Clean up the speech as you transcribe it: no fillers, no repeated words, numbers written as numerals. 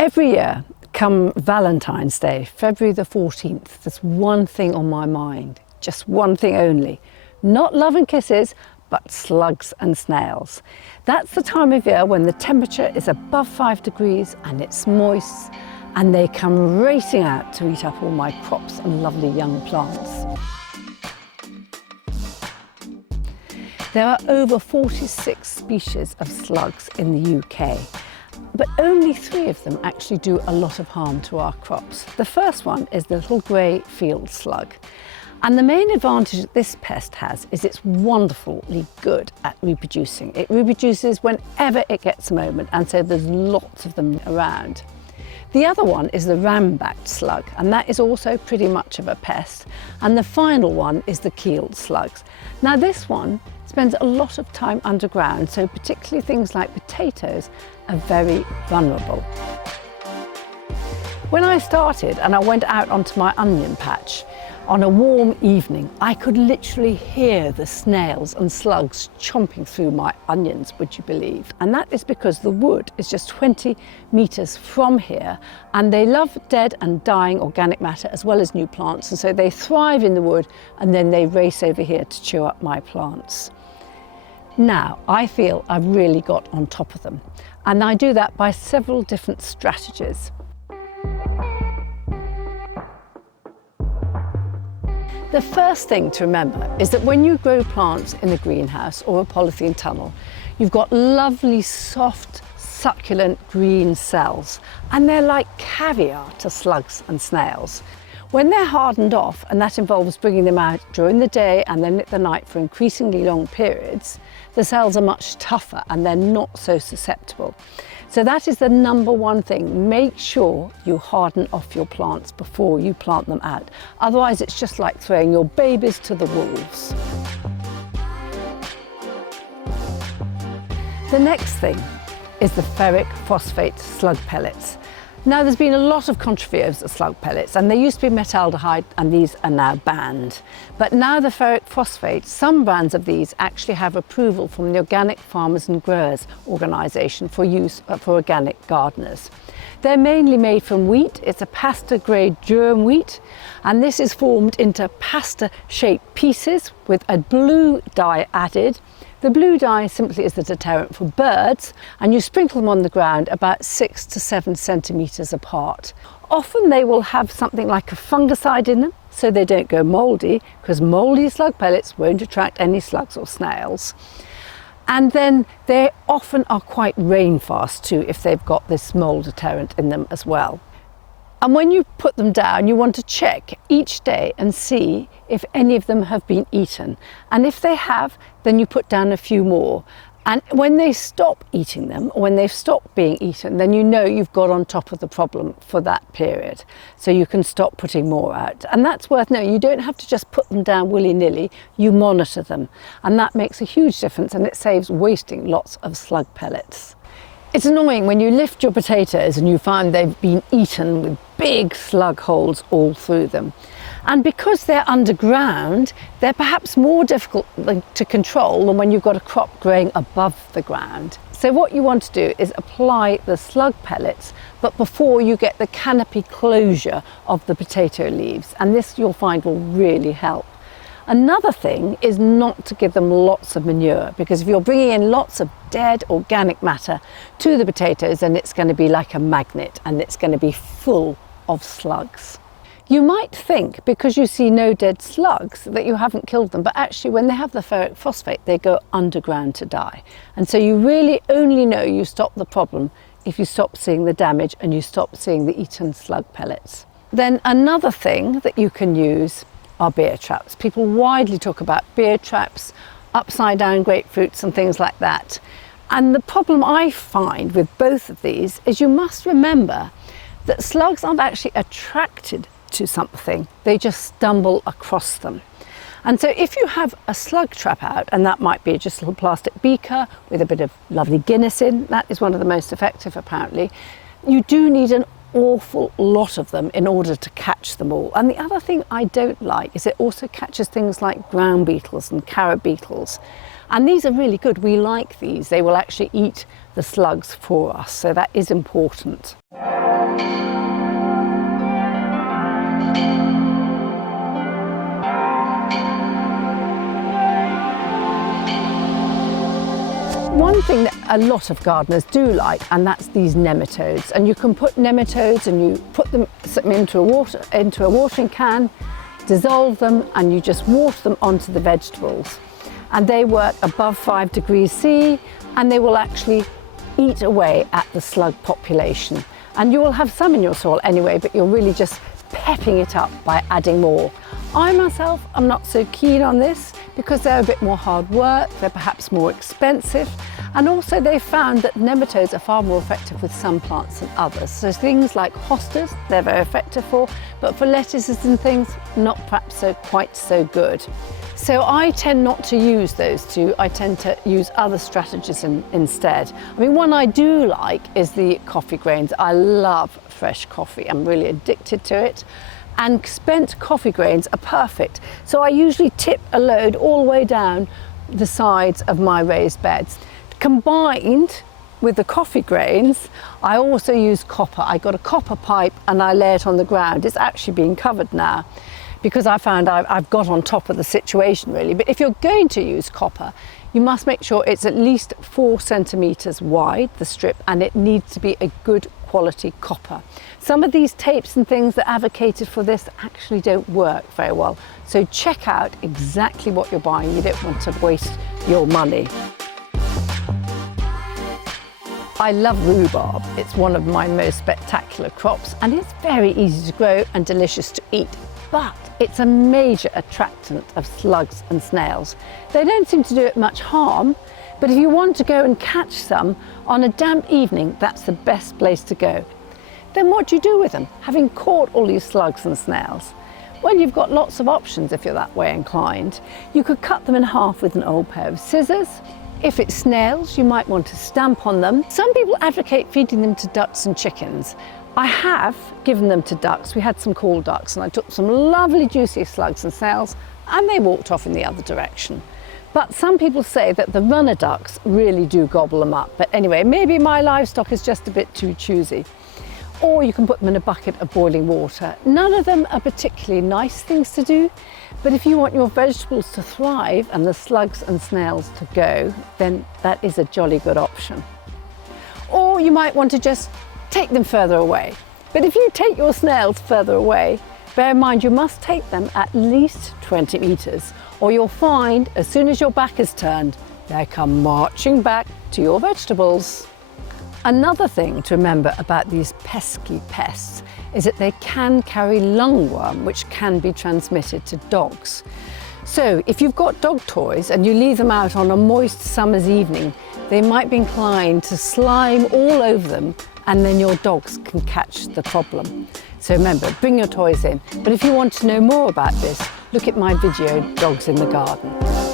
Every year, come Valentine's Day, February the 14th, there's one thing on my mind, just one thing only. Not love and kisses, but slugs and snails. That's the time of year when the temperature is above 5 degrees and it's moist, and they come racing out to eat up all my crops and lovely young plants. There are over 46 species of slugs in the UK. But only 3 of them actually do a lot of harm to our crops. The first one is the little grey field slug. And the main advantage that this pest has is it's wonderfully good at reproducing. It reproduces whenever it gets a moment, and so there's lots of them around. The other one is the ram-backed slug, and that is also pretty much of a pest. And the final one is the keeled slugs. Now this one spends a lot of time underground, so particularly things like potatoes are very vulnerable. When I started and I went out onto my onion patch on a warm evening, I could literally hear the snails and slugs chomping through my onions, would you believe? And that is because the wood is just 20 metres from here, and they love dead and dying organic matter as well as new plants, and so they thrive in the wood and then they race over here to chew up my plants. Now, I feel I've really got on top of them, and I do that by several different strategies. The first thing to remember is that when you grow plants in a greenhouse or a polythene tunnel, you've got lovely, soft, succulent green cells, and they're like caviar to slugs and snails. When they're hardened off, and that involves bringing them out during the day and then at the night for increasingly long periods, the cells are much tougher and they're not so susceptible. So that is the number one thing. Make sure you harden off your plants before you plant them out. Otherwise, it's just like throwing your babies to the wolves. The next thing is the ferric phosphate slug pellets. Now, there's been a lot of controversy over the slug pellets, and they used to be metaldehyde, and these are now banned. But now the ferric phosphate, some brands of these actually have approval from the Organic Farmers and Growers organisation for use for organic gardeners. They're mainly made from wheat. It's a pasta-grade durum wheat, and this is formed into pasta-shaped pieces with a blue dye added. The blue dye simply is the deterrent for birds, and you sprinkle them on the ground about 6 to 7 centimetres apart. Often they will have something like a fungicide in them, so they don't go mouldy, because mouldy slug pellets won't attract any slugs or snails. And then they often are quite rainfast too, if they've got this mould deterrent in them as well. And when you put them down, you want to check each day and see if any of them have been eaten. And if they have, then you put down a few more. And when they stop eating them, or when they've stopped being eaten, then you know you've got on top of the problem for that period. So you can stop putting more out. And that's worth knowing. You don't have to just put them down willy-nilly, you monitor them. And that makes a huge difference, and it saves wasting lots of slug pellets. It's annoying when you lift your potatoes and you find they've been eaten with big slug holes all through them. And because they're underground, they're perhaps more difficult to control than when you've got a crop growing above the ground. So what you want to do is apply the slug pellets, but before you get the canopy closure of the potato leaves. And this you'll find will really help. Another thing is not to give them lots of manure, because if you're bringing in lots of dead organic matter to the potatoes, then it's going to be like a magnet and it's going to be full of slugs. You might think, because you see no dead slugs, that you haven't killed them, but actually when they have the ferric phosphate, they go underground to die. And so you really only know you stop the problem if you stop seeing the damage and you stop seeing the eaten slug pellets. Then another thing that you can use are beer traps. People widely talk about beer traps, upside down grapefruits and things like that. And the problem I find with both of these is you must remember that slugs aren't actually attracted to something, they just stumble across them. And so if you have a slug trap out, and that might be just a little plastic beaker with a bit of lovely Guinness in, that is one of the most effective apparently, you do need an awful lot of them in order to catch them all. And the other thing I don't like is it also catches things like ground beetles and carrot beetles. And these are really good. We like these. They will actually eat the slugs for us. So that is important. One thing that a lot of gardeners do like, and that's these nematodes. And you can put nematodes and you put them into a watering can, dissolve them, and you just water them onto the vegetables. And they work above 5 degrees C, and they will actually eat away at the slug population. And you will have some in your soil anyway, but you're really just pepping it up by adding more. I myself am not so keen on this because they're a bit more hard work, they're perhaps more expensive, and also they found that nematodes are far more effective with some plants than others. So things like hostas, they're very effective for, but for lettuces and things, not perhaps quite so good. So I tend not to use those two, I tend to use other strategies instead. I mean, one I do like is the coffee grains. I love fresh coffee, I'm really addicted to it. And spent coffee grains are perfect. So I usually tip a load all the way down the sides of my raised beds. Combined with the coffee grains, I also use copper. I got a copper pipe and I lay it on the ground. It's actually being covered now because I found I've got on top of the situation really. But if you're going to use copper, you must make sure it's at least 4 centimetres wide, the strip, and it needs to be a good quality copper. Some of these tapes and things that are advocated for this actually don't work very well. So check out exactly what you're buying. You don't want to waste your money. I love rhubarb. It's one of my most spectacular crops and it's very easy to grow and delicious to eat. But it's a major attractant of slugs and snails. They don't seem to do it much harm, but if you want to go and catch some on a damp evening, that's the best place to go. Then what do you do with them, having caught all these slugs and snails? Well, you've got lots of options if you're that way inclined. You could cut them in half with an old pair of scissors. If it's snails, you might want to stamp on them. Some people advocate feeding them to ducks and chickens. I have given them to ducks. We had some call ducks and I took some lovely juicy slugs and snails and they walked off in the other direction. But some people say that the runner ducks really do gobble them up. But anyway, maybe my livestock is just a bit too choosy. Or you can put them in a bucket of boiling water. None of them are particularly nice things to do, but if you want your vegetables to thrive and the slugs and snails to go, then that is a jolly good option. Or you might want to just take them further away. But if you take your snails further away, bear in mind you must take them at least 20 metres, or you'll find as soon as your back is turned, they come marching back to your vegetables. Another thing to remember about these pesky pests is that they can carry lungworm, which can be transmitted to dogs. So if you've got dog toys and you leave them out on a moist summer's evening, they might be inclined to slime all over them and then your dogs can catch the problem. So remember, bring your toys in. But if you want to know more about this, look at my video, Dogs in the Garden.